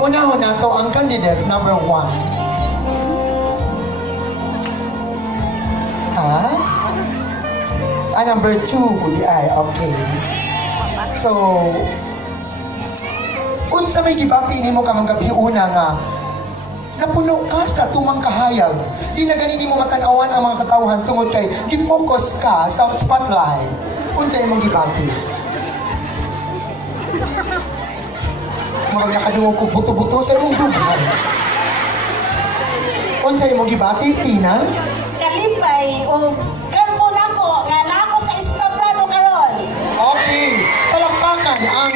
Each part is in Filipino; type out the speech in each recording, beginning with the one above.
Una-una to ang candidate number 1. Ha? Number 2, okay. So, unsa may gibati nimo ka mga gabi una nga napuno ka sa tumang kahayag. Di na ganini mo matanawan ang mga katawhan tungod kay gi-focus ka sa spotlight. Unsa imong gibati? Mga nakadungog ko buto-buto sa imong dugan. Unsa imong gibati, Tina? Kalipay o karbo nako nga nako sa establado karon. Okay, palakpakan ang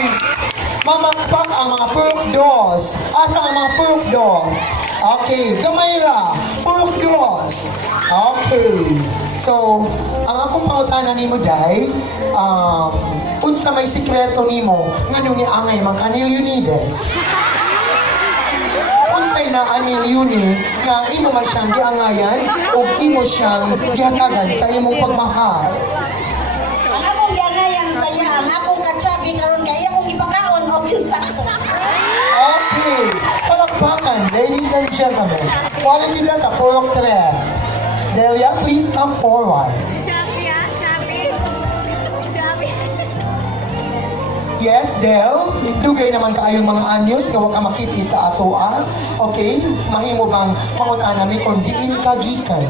mamagpak ang mga purok dos. Asa ang mga purok dos? Okay, gamay ra. Purok dos. Okay. So, ang akong pangutana nimo day, unsa may sikreto nimo ngano ni angay man kanil Unides? Unsay na anil yuni nga imo man siyang giangayan o imo siyang gihatagan sa imong pagmahal? Ang akong giangayan sa iya, ang akong katsabi karon kay akong gipakaon og sakto. Okay, palakpakan, ladies and gentlemen. Wala kita sa Purok 3. Delia, please come forward. Yes, Del. Dugay naman kaayong mga anyos nga wag ka makiti sa ato, Okay? Mahimo bang pangutana mi kung diin ka gikan?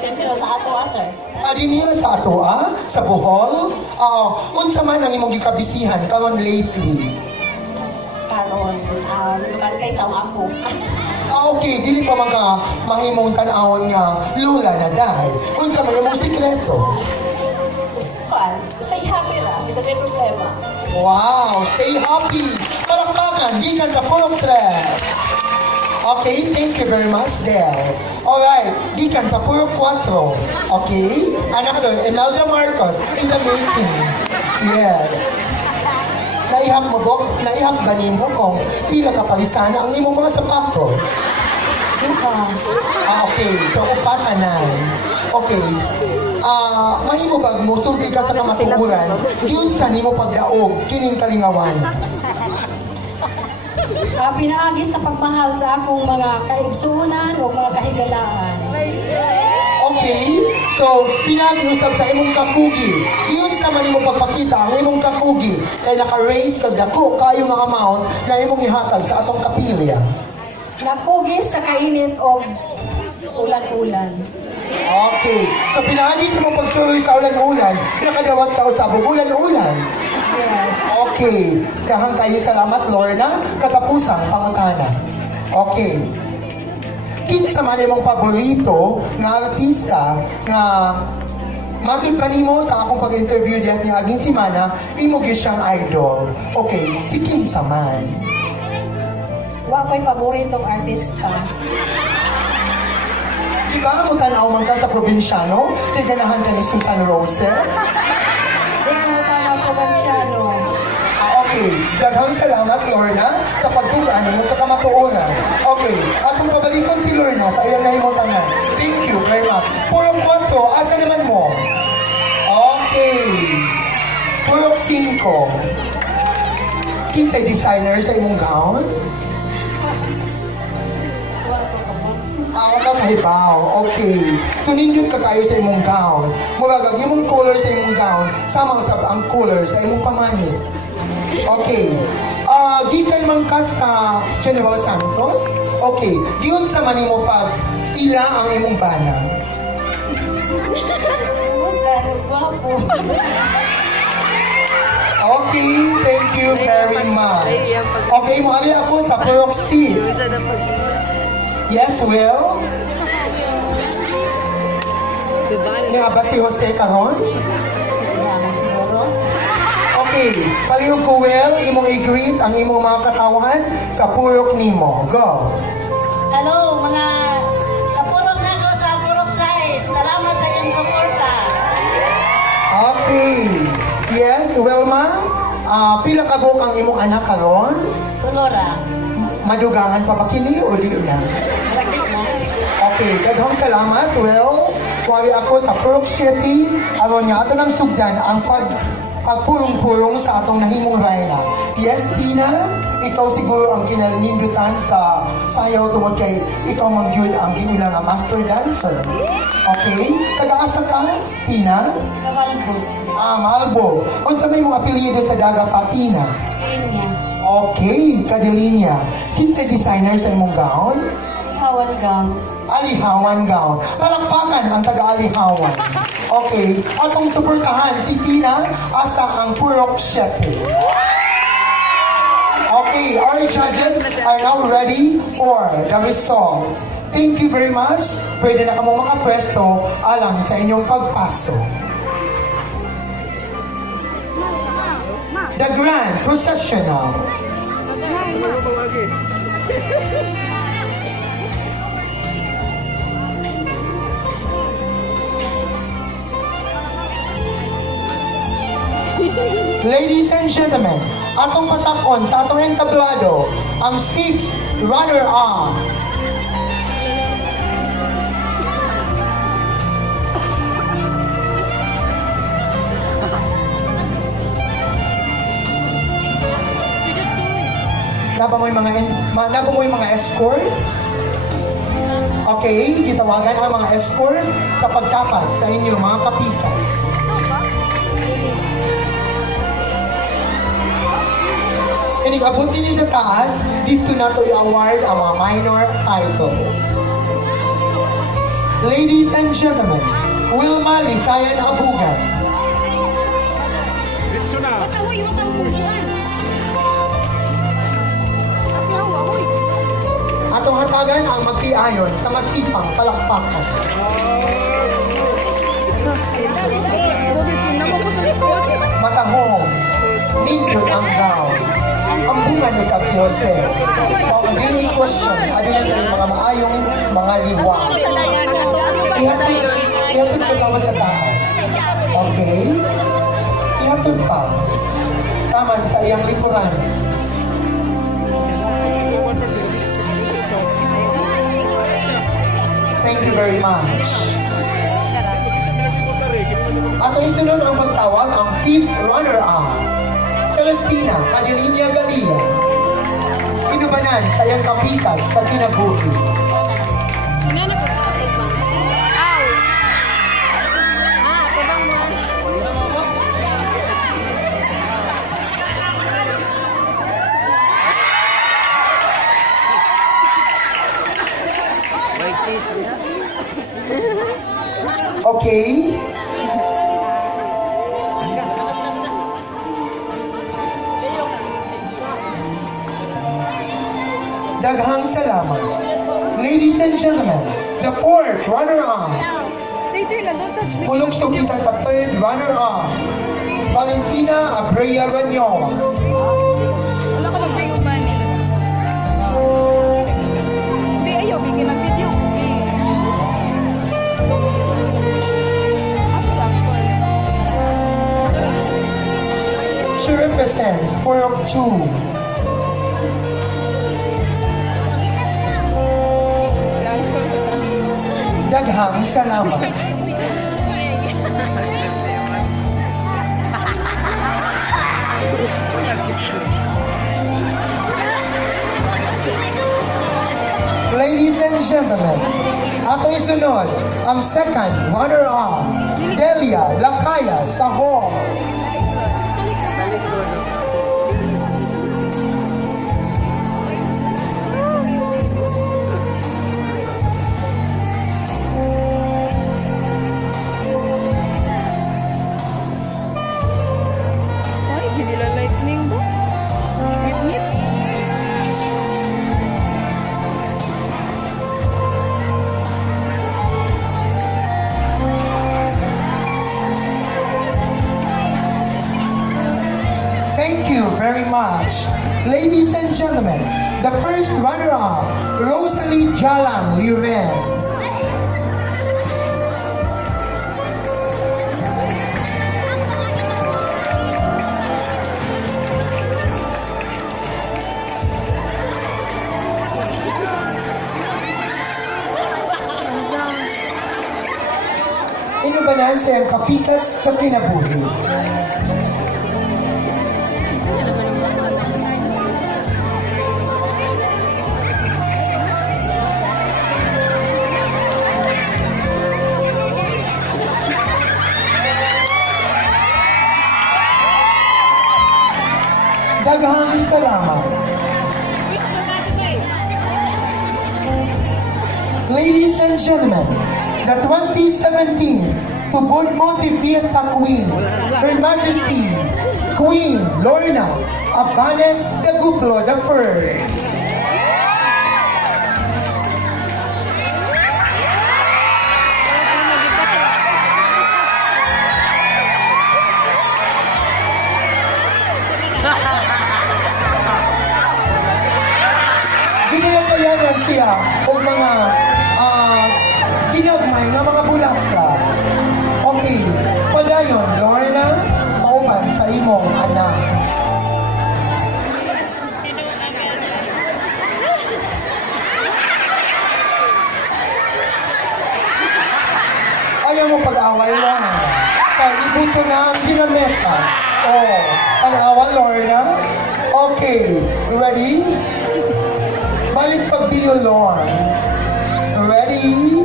Dito sa ato, sir. Dinira sa ato, Sa Bohol? Unsa man ang imong gikabisihan karon lately? Karon, lugar kay sa ako. Okay, dili pa man ka mahimong tan-awon nga lula na dahil. Unsa man imong sikreto? Stay happy ra, isa kay problema. Wow, stay happy. Palakpakan, gikan sa Purok 3. Okay, thank you very much, Del. Alright, gikan sa Purok 4. Okay, anak doon, Imelda Marcos, in the making. Yes. Naihap ganin mo kung pila ka palisana ang imong mga sapatos. Okay, so upatanan. Okay. Mahimo bag mo sulti ka sa kamatuuran. Yun sa nimo pagdaog kining kalingawan. Pinaagi sa pagmahal sa akong mga kaigsuunan o mga kahigalaan. Okay, so pinag-iusap sa imong kakugi. Yun sa man imong pagpakita ang imong kakugi kay naka-raise kag dako kayo nga amount na imong ihatag sa atong kapilya. Nagkugis sa kainit o ulan-ulan. Okay, so pinagi sa mga pagsuroy sa ulan-ulan, nakadawat ka sa ulan-ulan. Yes. Okay, dahang kayo salamat, Lorna, katapusang pangutana. Okay. Kinsa man imong paborito nga artista nga maging sa akong pag-interview diyan ni aging si Mana, imo gyud siyang idol. Okay, si kinsa man? Wa ko'y paboritong artista. Di ba mo tanaw man ka sa probinsyano? Kay ganahan ka ni Susan Roses? Di mo tanaw probinsyano. Okay, daghang salamat, Lorna, sa pagtugaan mo sa kamatuoran. Okay, atong pabalikon si Lorna sa iyang nahimutangan. Thank you very much. Purok 4, asa naman mo? Okay. Purok 5. Kinsay designer sa imong gown? Wala kahibaw. Okay. So, nindot ka kayo sa imong gown. Muragag, imong color sa imong gown, sama sa ang color sa imong pamanit. Okay. Gikan man ka sa General Santos? Okay. Giyon sa manimo pag ila ang imong bana? Okay. Thank you very much. Okay. Mahali ako sa Purok 6. Yes, Will? Nga ba si Jose karon? Okay, palihog ko, Will, imong i-greet ang imong mga katawan sa purok nimo. Go! Hello, mga kapurok na ko sa Purok 6. Salamat sa iyong suporta. Okay. Yes, Wilma? Pila ka buok ang imong anak karon? Tulora. Madugangan pa ba kini o di na? Okay, daghang salamat, Will. Wali ako sa Purok City. Aron niya, ato ng sugdan ang pagpulong-pulong sa atong nahimong raya. Yes, Tina? ikaw siguro ang kinalindutan sa sayaw tungod kay ikaw magyud ang giulang nga master dancer. Okay? Taga-asa ka, Tina? Kamalbo. Malbo. Unsa may mong apelyido sa daga pa, Tina? Kenya. Okay, Kadilinya. Kinsa designer sa imong gown? Hawan gowns. Alihawan gown. Palakpakan ang taga-alihawan. Okay, atong suportahan, Titina, asa ang Purok 7. Okay, our judges are now ready for the results. Thank you very much. Pwede na kamo makapresto alang sa inyong pagpasok. The Grand Processional. Ladies and gentlemen, atong pasakon sa atong entablado ang 6th runner-up. Naba mo yung mga escort? Okay, gitawagan ang mga escort sa pagtapat sa inyo mga kapitas. Abot din sa taas, dito na to i-award ang mga minor title. Ladies and gentlemen, Wilma Lisayan Abugan. Atong hatagan ang magtiayon sa masipang palakpakan. Matahong, nindot ang gown. Ang bunga ni Sabi Jose. Kung hindi question, ano na yung mga maayong mga liwa. Ihatod ko tawad sa taas. Okay? Ihatod pa. Taman sa iyang likuran. Thank you very much. Ato isunod ang magtawag ang 5th runner-up. Celestina Kadilinya Galia. Inubanan sa iyang kapitas sa kinabuhi. Okay. Daghang salamat. Ladies and gentlemen, the 4th runner-up. Pulong sukita sa 3rd runner-up. Valentina Abrea Ranyola. Wala ka mag-break ba nila? Hindi, ayaw. Bigyan ng video. She represents Purok 2. Daghang salamat. Ladies and gentlemen, ato isunod ang 2nd runner-up, Delia Lakaya Sahor. Very much. Ladies and gentlemen, the 1st runner-up, Rosalie Jalang Liren. Inubanan sa iyang kapitas sa kinabuhi. salamat. Ladies and gentlemen, the 2017 Tubod Monte Fiesta Queen, Her Majesty, Queen Lorna Abanes de Guplo III. Ginayayanan siya o mga ginagmay ng mga bulaklak. Okay, padayon, Lorna, mauban sa imong anak. Ayaw mo pag-away, Lorna. Kaya ibuto na ang ginameta. Oh, panawa, Lorna. Okay, ready? Balik pag-diyo, Lorna. Ready?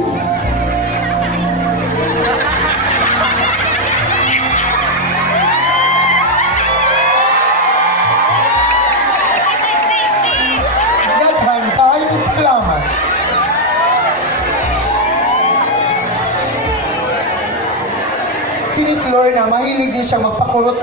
Daghan tayo salamat. Kinis Lorna, mahilig din siya magpakulot